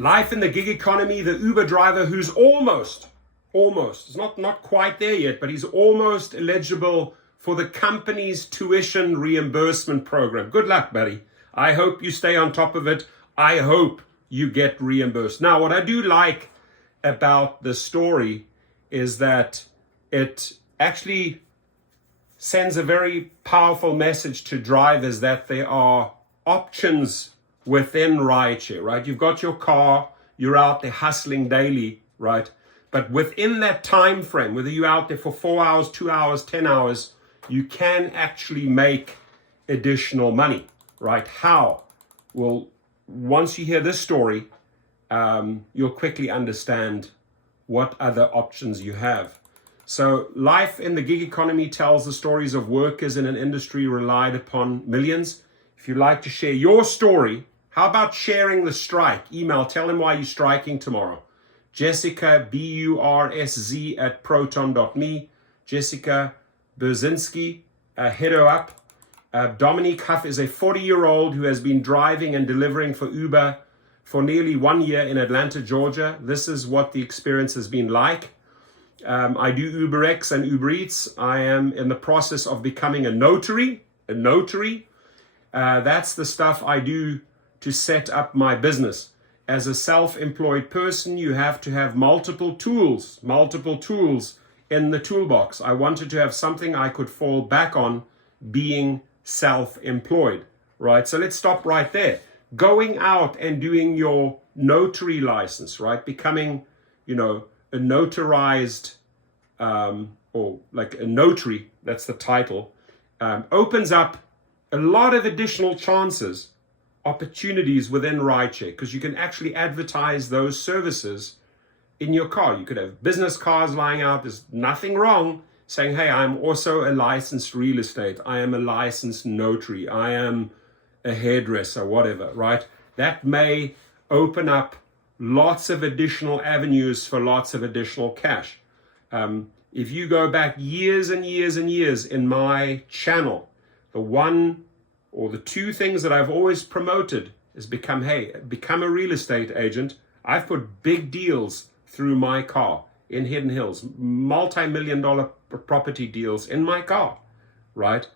Life in the gig economy, the Uber driver who's almost, it's not quite there yet, but he's almost eligible for the company's tuition reimbursement program. Good luck, buddy. I hope you stay on top of it. I hope you get reimbursed. Now, what I do like about the story is that it actually sends a very powerful message to drivers that there are options within rideshare, right? You've got your car, you're out there hustling daily, right? But within that time frame, whether you're out there for 4 hours, 2 hours, 10 hours, you can actually make additional money, right? How? Well, once you hear this story, you'll quickly understand what other options you have. So life in the gig economy tells the stories of workers in an industry relied upon millions. If you'd like to share your story, how about sharing the strike? Email, tell him why you're striking tomorrow. Jessica, B-U-R-S-Z @proton.me. Jessica Berzinski, hit her up. Dominique Huff is a 40-year-old who has been driving and delivering for Uber for nearly 1 year in Atlanta, Georgia. This is what the experience has been like. I do UberX and Uber Eats. I am in the process of becoming a notary. That's the stuff I do to set up my business. As a self-employed person, you have to have multiple tools in the toolbox. I wanted to have something I could fall back on being self-employed, right? So let's stop right there. Going out and doing your notary license, right? Becoming, a notarized, or like a notary, that's the title, opens up a lot of additional opportunities within rideshare, because you can actually advertise those services in your car. You could have business cars lying out. There's nothing wrong saying, hey, I'm also a licensed real estate. I am a licensed notary. I am a hairdresser, whatever, right? That may open up lots of additional avenues for lots of additional cash. If you go back years and years and years in my channel, the one or the two things that I've always promoted is become a real estate agent. I've put big deals through my car in Hidden Hills, multi-million-dollar property deals in my car, right?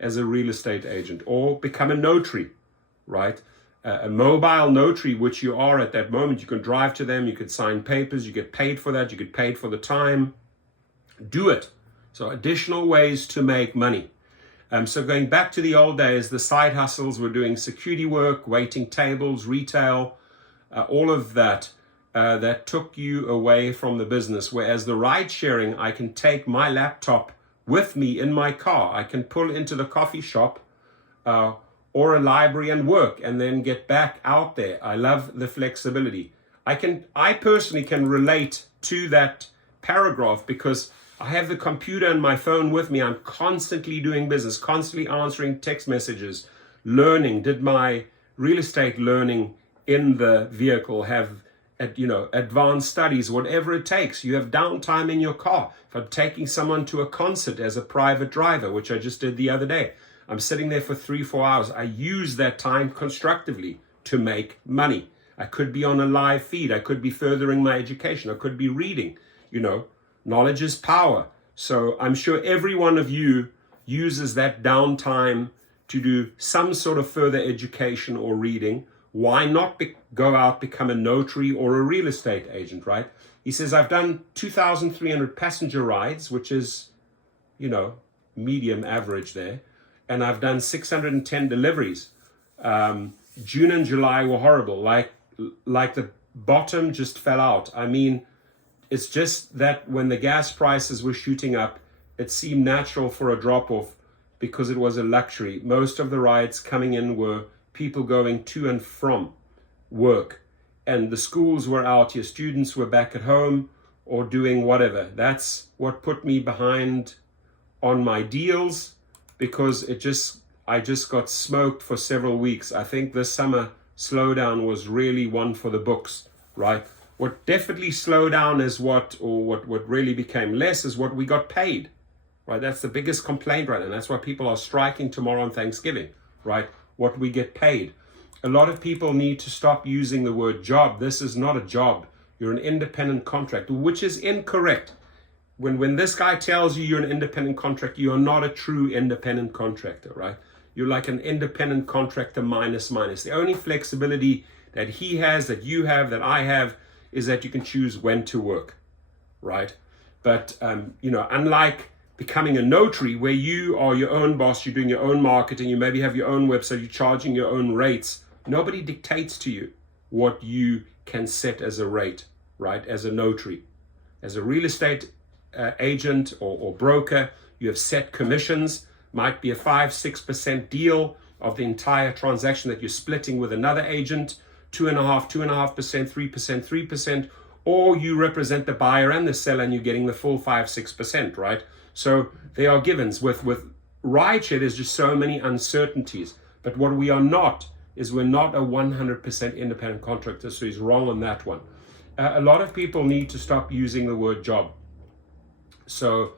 As a real estate agent, or become a notary, right? A mobile notary, which you are at that moment. You can drive to them, you could sign papers, you get paid for that, you get paid for the time. Do it. So additional ways to make money. So going back to the old days, the side hustles were doing security work, waiting tables, retail, all of that. That took you away from the business. Whereas the ride sharing, I can take my laptop with me in my car. I can pull into the coffee shop or a library and work, and then get back out there. I love the flexibility. I personally can relate to that paragraph because I have the computer and my phone with me. I'm constantly doing business, constantly answering text messages, learning, did my real estate learning in the vehicle, have advanced studies, whatever it takes. You have downtime in your car. If I'm taking someone to a concert as a private driver, which I just did the other day, I'm sitting there for 3-4 hours. I use that time constructively to make money. I could be on a live feed. I could be furthering my education. I could be reading. Knowledge is power. So I'm sure every one of you uses that downtime to do some sort of further education or reading. Why not go out, become a notary or a real estate agent, right? He says, I've done 2,300 passenger rides, which is, medium average there. And I've done 610 deliveries. June and July were horrible. Like the bottom just fell out. I mean, it's just that when the gas prices were shooting up, it seemed natural for a drop-off because it was a luxury. Most of the rides coming in were people going to and from work. And the schools were out, your students were back at home or doing whatever. That's what put me behind on my deals, because I just got smoked for several weeks. I think this summer slowdown was really one for the books, right? What definitely slowed down is what really became less is what we got paid, right? That's the biggest complaint right now. And that's why people are striking tomorrow on Thanksgiving, right? What we get paid. A lot of people need to stop using the word job. This is not a job. You're an independent contractor, which is incorrect. When this guy tells you you're an independent contractor, you're not a true independent contractor, right? You're like an independent contractor minus. The only flexibility that he has, that you have, that I have, is that you can choose when to work, right? But, unlike becoming a notary where you are your own boss, you're doing your own marketing, you maybe have your own website, you're charging your own rates. Nobody dictates to you what you can set as a rate, right? As a notary, as a real estate agent or broker, you have set commissions. Might be a 5-6% deal of the entire transaction that you're splitting with another agent, 2.5%, 3%, or you represent the buyer and the seller and you're getting the full 5-6%, right? So there are givens. With Rideshare, there's just so many uncertainties. But what we are not is we're not a 100% independent contractor, so he's wrong on that one. A lot of people need to stop using the word job. So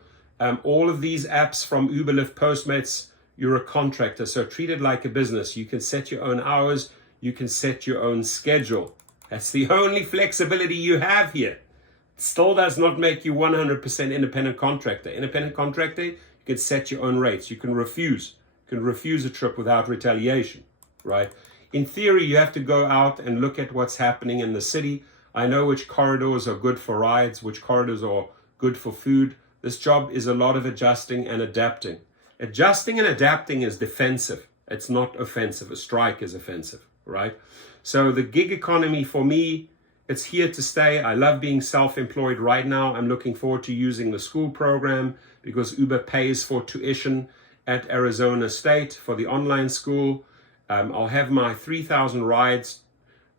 all of these apps from Uber, Lyft, Postmates, you're a contractor, so treat it like a business. You can set your own hours, you can set your own schedule. That's the only flexibility you have here. It still does not make you 100% independent contractor. Independent contractor, you can set your own rates. You can refuse a trip without retaliation, right? In theory, you have to go out and look at what's happening in the city. I know which corridors are good for rides, which corridors are good for food. This job is a lot of adjusting and adapting. Adjusting and adapting is defensive. It's not offensive. A strike is offensive, right? So the gig economy for me, it's here to stay. I love being self-employed right now. I'm looking forward to using the school program because Uber pays for tuition at Arizona State for the online school. I'll have my 3,000 rides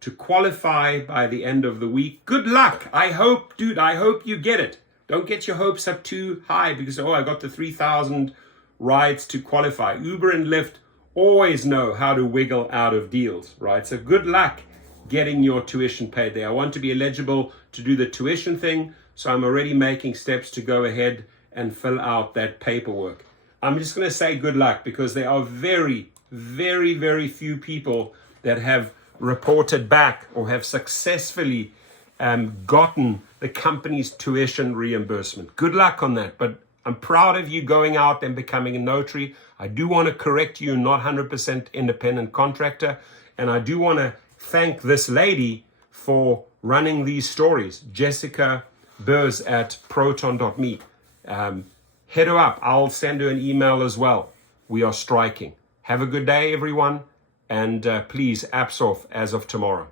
to qualify by the end of the week. Good luck. I hope you get it. Don't get your hopes up too high because, I got the 3,000 rides to qualify. Uber and Lyft always know how to wiggle out of deals, right? So good luck getting your tuition paid there. I want to be eligible to do the tuition thing, so I'm already making steps to go ahead and fill out that paperwork. I'm just going to say good luck because there are very, very, very few people that have reported back or have successfully gotten the company's tuition reimbursement. Good luck on that, but I'm proud of you going out and becoming a notary. I do want to correct you, not 100% independent contractor, and I do want to thank this lady for running these stories, Jessica Burrs at proton.me. Hit her up. I'll send her an email as well. We are striking. Have a good day, everyone, and please, apps off as of tomorrow.